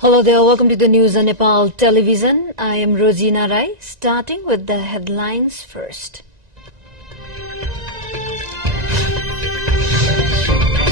Hello there, welcome to the news on Nepal television. I am Rosina Rai, starting with the headlines first.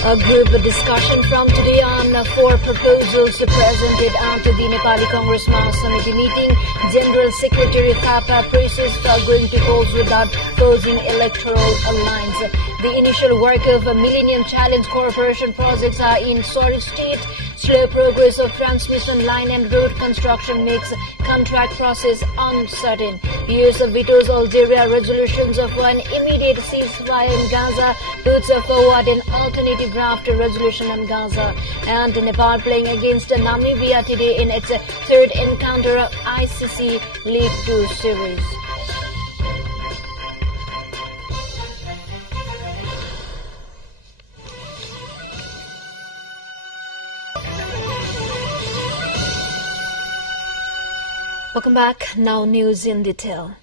A group discussion from today on 4 proposals presented at the Nepali Congress Mahasamithi meeting. General Secretary Thapa praises for going to polls without forcing electoral alliance. The initial work of Millennium Challenge Corporation projects are in sorry state. Slow progress of transmission line and road construction makes contract process uncertain. US vetoes Algeria resolutions of an immediate ceasefire in Gaza, puts forward an alternative draft resolution on Gaza. And Nepal playing against Namibia today in its third encounter of ICC League 2 series. Welcome back. Now news in detail.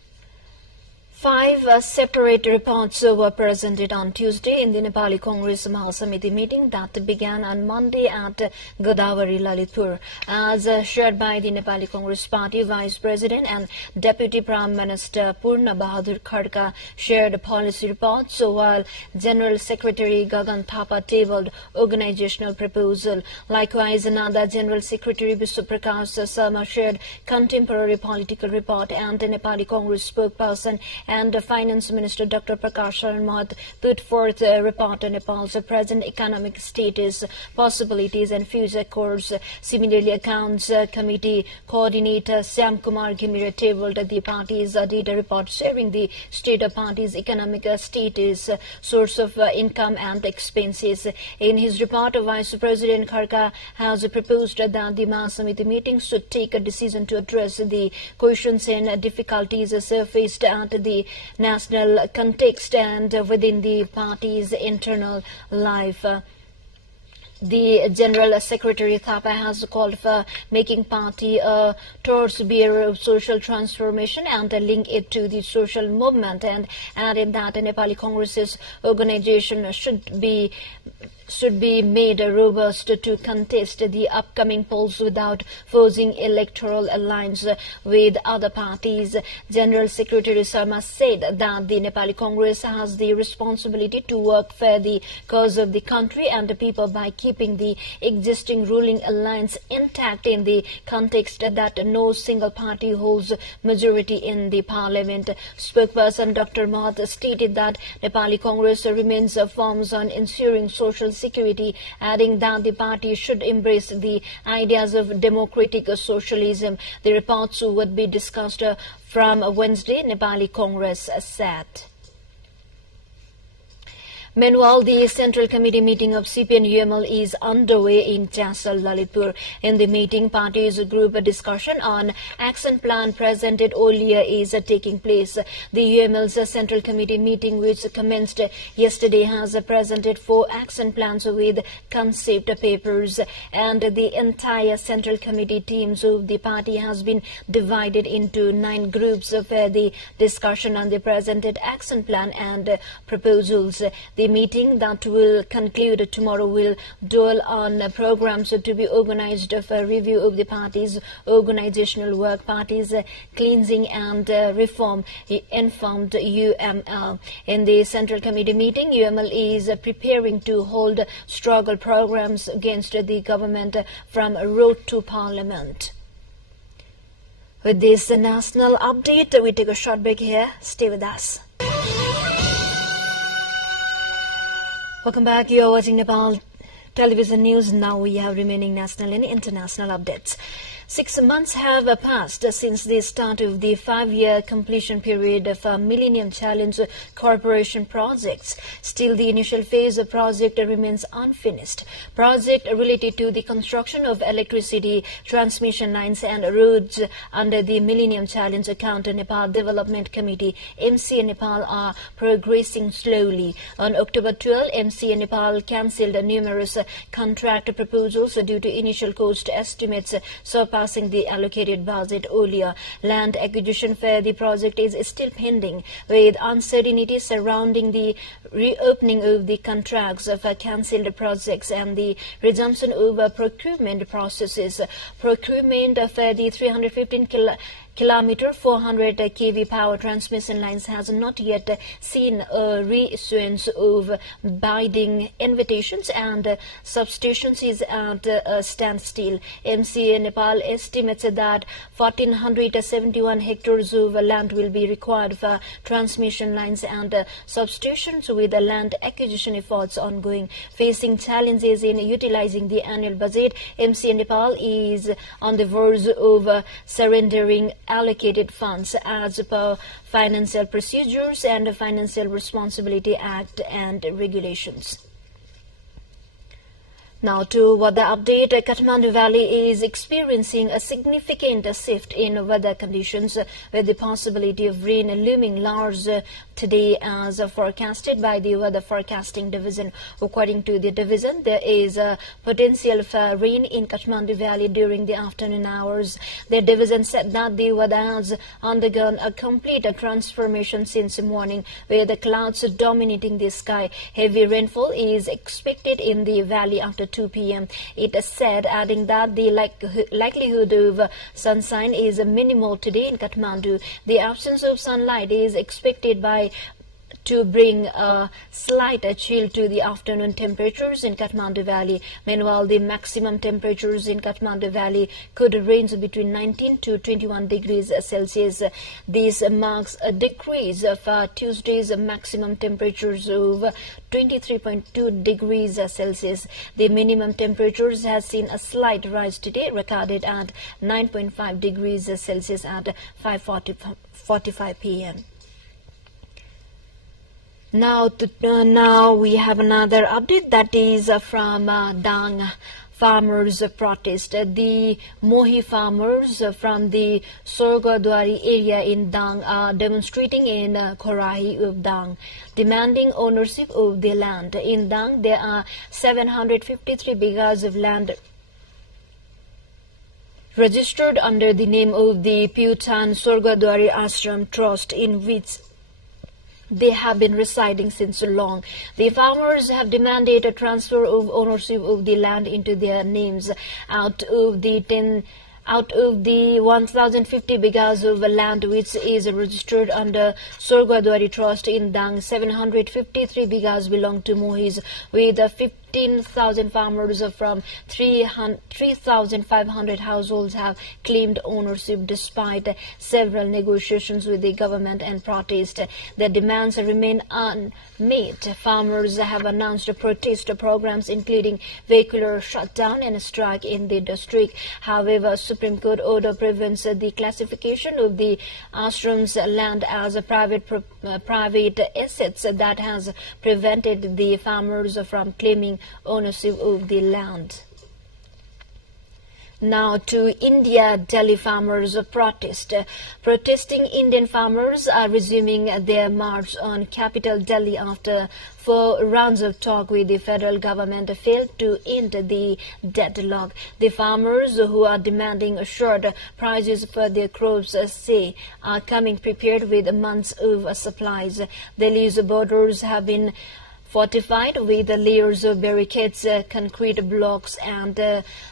5 separate reports were presented on Tuesday in the Nepali Congress Mahasamithi meeting that began on Monday at Godavari, Lalitpur. As shared by the Nepali Congress Party Vice President and Deputy Prime Minister Purna Bahadur Khadka shared policy reports, while General Secretary Gagan Thapa tabled organizational proposal. Likewise, another General Secretary Prakash Sharma shared contemporary political report, and the Nepali Congress spokesperson and Finance Minister Dr. Prakash Sharma put forth a report on Nepal's present economic status, possibilities and future course. Similarly, Accounts Committee Coordinator Syam Kumar Ghimire tabled the party's data report sharing the state of party's economic status, source of income and expenses. In his report, Vice President Khadka has proposed that the Mahasamithi meeting should take a decision to address the questions and difficulties surfaced at the national context and within the party's internal life. The General Secretary Thapa has called for making party a torch bearer of social transformation and link it to the social movement, and added that the Nepali Congress's organization should be made robust to contest the upcoming polls without forcing electoral alliance with other parties. General Secretary Sharma said that the Nepali Congress has the responsibility to work for the cause of the country and the people by keeping the existing ruling alliance intact in the context that no single party holds majority in the parliament. Spokesperson Dr. Mahad stated that Nepali Congress remains firm on ensuring social security, adding that the party should embrace the ideas of democratic socialism. The reports would be discussed from Wednesday, Nepali Congress said. Meanwhile, the Central Committee meeting of CPN-UML is underway in Chasal, Lalitpur. In the meeting, party's group discussion on action plan presented earlier is taking place. The UML's Central Committee meeting, which commenced yesterday, has presented 4 action plans with concept papers, and the entire Central Committee teams of the party has been divided into 9 groups for the discussion on the presented action plan and proposals. The meeting that will conclude tomorrow will dwell on programs to be organized for review of the party's organizational work, party's cleansing and reform, informed UML. In the Central Committee meeting, UML is preparing to hold struggle programs against the government from road to parliament. With this national update, we take a short break here. Stay with us. Welcome back. You are watching Nepal Television News. Now we have remaining national and international updates. 6 months have passed since the start of the 5-year completion period for Millennium Challenge Corporation projects. Still, the initial phase of project remains unfinished. Project related to the construction of electricity transmission lines and roads under the Millennium Challenge account Nepal Development Committee (MCA) Nepal are progressing slowly. On October 12, MCA Nepal cancelled numerous contract proposals due to initial cost estimates surpassing surpassing the allocated budget earlier. Land acquisition for the project is still pending, with uncertainty surrounding the reopening of the contracts of cancelled projects and the resumption of procurement processes. Procurement of the 315-kilometer 400 kV power transmission lines has not yet seen a reissuance of binding invitations, and substations is at a standstill. MCA Nepal estimates that 1,471 hectares of land will be required for transmission lines and substations, with the land acquisition efforts ongoing. Facing challenges in utilizing the annual budget, MCA Nepal is on the verge of surrendering allocated funds as per Financial Procedures and Financial Responsibility Act and regulations. Now to weather update. Kathmandu Valley is experiencing a significant shift in weather conditions, with the possibility of rain looming large today as forecasted by the Weather Forecasting Division. According to the division, there is a potential for rain in Kathmandu Valley during the afternoon hours. The division said that the weather has undergone a complete transformation since morning, with the clouds dominating the sky. Heavy rainfall is expected in the valley after 2 p.m. It is said, adding that the likelihood of sunshine is minimal today in Kathmandu. The absence of sunlight is expected to bring a slight chill to the afternoon temperatures in Kathmandu Valley. Meanwhile, the maximum temperatures in Kathmandu Valley could range between 19 to 21 degrees Celsius. This marks a decrease of Tuesday's maximum temperatures of 23.2 degrees Celsius. The minimum temperatures has seen a slight rise today, recorded at 9.5 degrees Celsius at 5:45 p.m. Now we have another update that is from Dang farmers protest. The Mohi farmers from the Sorgadwari area in Dang are demonstrating in Khorahi of Dang, demanding ownership of the land. In Dang, there are 753 bighas of land registered under the name of the Pyutan Sorgadwari Ashram Trust, in which they have been residing since long. The farmers have demanded a transfer of ownership of the land into their names. Out of the 1,050 bighas of land which is registered under Sorgadwari Trust in Dang, 753 bighas belong to Mohis, with 15,000 farmers from 3,500 households have claimed ownership despite several negotiations with the government and protest. The demands remain unmet. Farmers have announced protest programs including vehicular shutdown and strike in the district. However, Supreme Court order prevents the classification of the ashram's land as a private assets that has prevented the farmers from claiming ownership of the land. Now to India, Delhi farmers protest. Protesting Indian farmers are resuming their march on capital Delhi after 4 rounds of talk with the federal government failed to end the deadlock. The farmers, who are demanding assured prices for their crops, say are coming prepared with months of supplies. Delhi's borders have been fortified with layers of barricades, concrete blocks and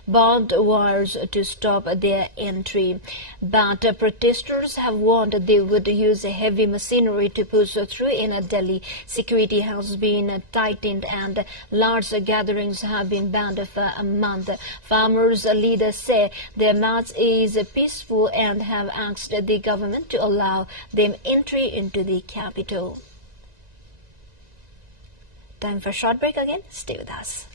barbed wires to stop their entry. But protesters have warned they would use heavy machinery to push through in Delhi. Security has been tightened and large gatherings have been banned for a month. Farmers' leaders say their march is peaceful and have asked the government to allow them entry into the capital. Time for a short break again. Stay with us.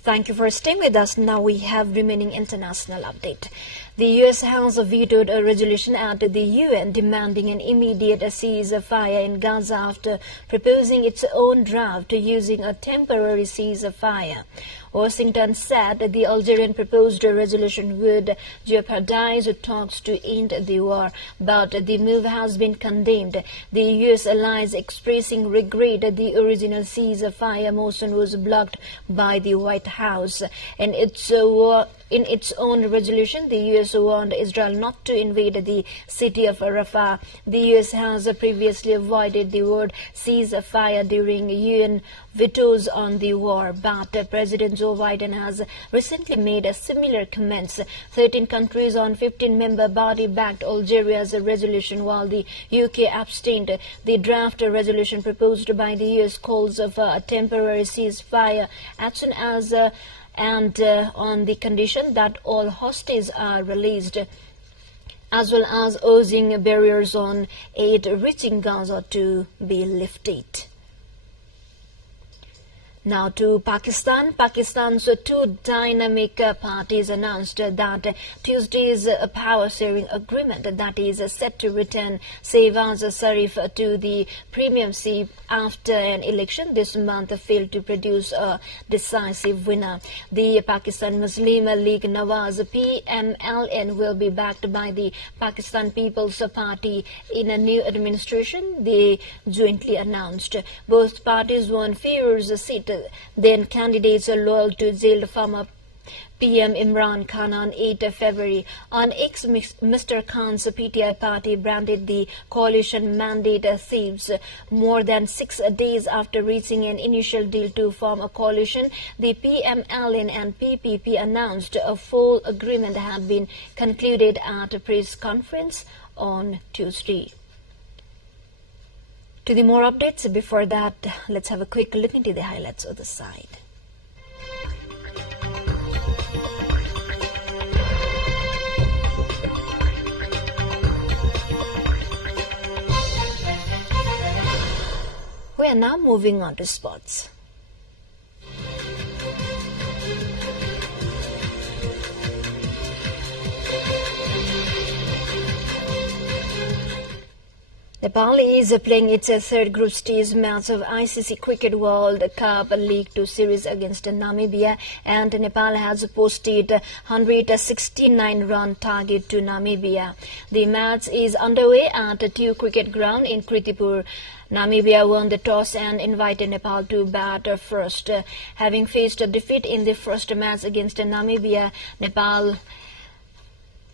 Thank you for staying with us. Now we have remaining international update. The U.S. has vetoed a resolution at the UN demanding an immediate ceasefire in Gaza after proposing its own draft using a temporary ceasefire. Washington said the Algerian proposed resolution would jeopardize talks to end the war, but the move has been condemned. The U.S. allies expressing regret that the original ceasefire motion was blocked by the White House. In its own resolution, the U.S. warned Israel not to invade the city of Rafah. The U.S. has previously avoided the word ceasefire during UN vetoes on the war, but President Joe Biden has recently made similar comments. 13 countries on 15-member body backed Algeria's resolution, while the UK abstained. The draft resolution proposed by the U.S. calls for a temporary ceasefire as soon as on the condition that all hostages are released, as well as urging barriers on aid reaching Gaza to be lifted. Now to Pakistan. Pakistan's two dynamic parties announced that Tuesday's power-sharing agreement that is set to return Shehbaz Sharif to the premiership after an election this month failed to produce a decisive winner. The Pakistan Muslim League Nawaz PMLN will be backed by the Pakistan People's Party in a new administration, they jointly announced. Both parties won fierce seat. Then candidates loyal to jailed former PM Imran Khan on 8 February. On X, Mr. Khan's PTI party branded the coalition mandate thieves. More than 6 days after reaching an initial deal to form a coalition, the PMLN and PPP announced a full agreement had been concluded at a press conference on Tuesday. To the more updates, before that, let's have a quick look into the highlights of the side. We are now moving on to sports. Nepal is playing its third group stage match of ICC Cricket World Cup League 2 series against Namibia, and Nepal has posted 169-run target to Namibia. The match is underway at Two Cricket Ground in Kirtipur. Namibia won the toss and invited Nepal to bat first. Having faced a defeat in the first match against Namibia, Nepal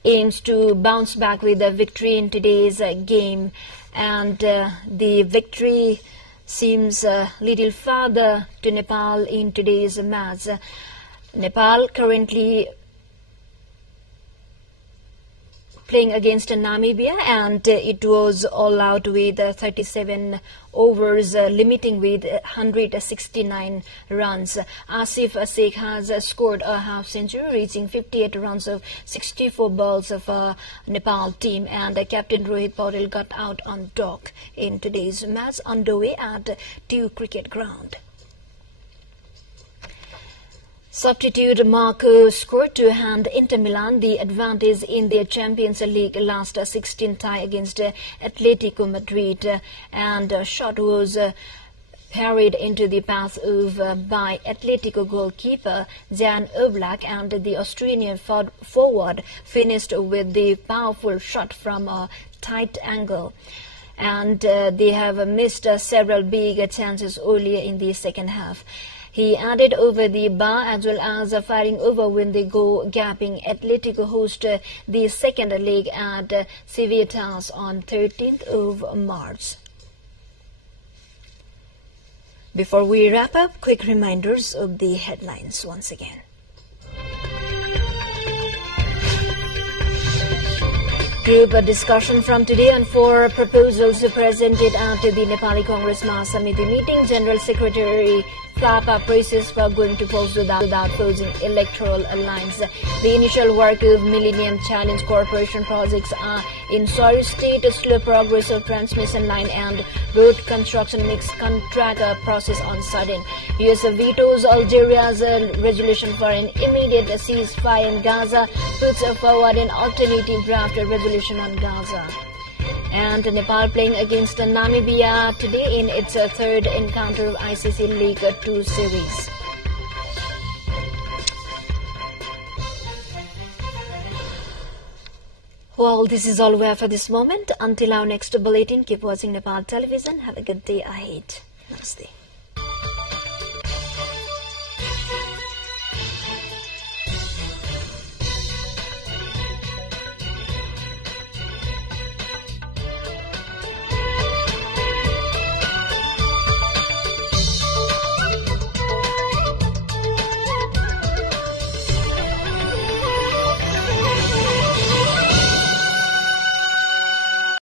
aims to bounce back with a victory in today's game. And the victory seems a little farther to Nepal in today's match. Nepal currently playing against Namibia, and it was all out with 37 overs, limiting with 169 runs. Asif Sheikh has scored a half-century, reaching 58 runs of 64 balls for Nepal team, and Captain Rohit Paudel got out on dock in today's match underway at Two Cricket Ground. Substitute Marco scored to hand Inter Milan the advantage in their Champions League last 16 tie against Atletico Madrid, and a shot was parried into the path of by Atletico goalkeeper Jan Oblak, and the Australian forward finished with the powerful shot from a tight angle. And they have missed several big chances earlier in the second half. He added over the bar as well as firing over when they go gapping. Atletico host the second leg at Civitas on 13th of March. Before we wrap up, quick reminders of the headlines once again. Group discussion from today on 4 proposals presented at the Nepali Congress Mahasamiti meeting. General Secretary Flapa praises for going to polls without posing electoral alliance. The initial work of Millennium Challenge Corporation projects are in sorry state. Slow progress of transmission line and road construction makes contract process uncertain. U.S. vetoes Algeria's resolution for an immediate ceasefire in Gaza, puts forward an alternative draft resolution on Gaza. And Nepal playing against Namibia today in its third encounter of ICC League 2 series. Well, this is all we have for this moment. Until our next bulletin, keep watching Nepal television. Have a good day ahead. Namaste.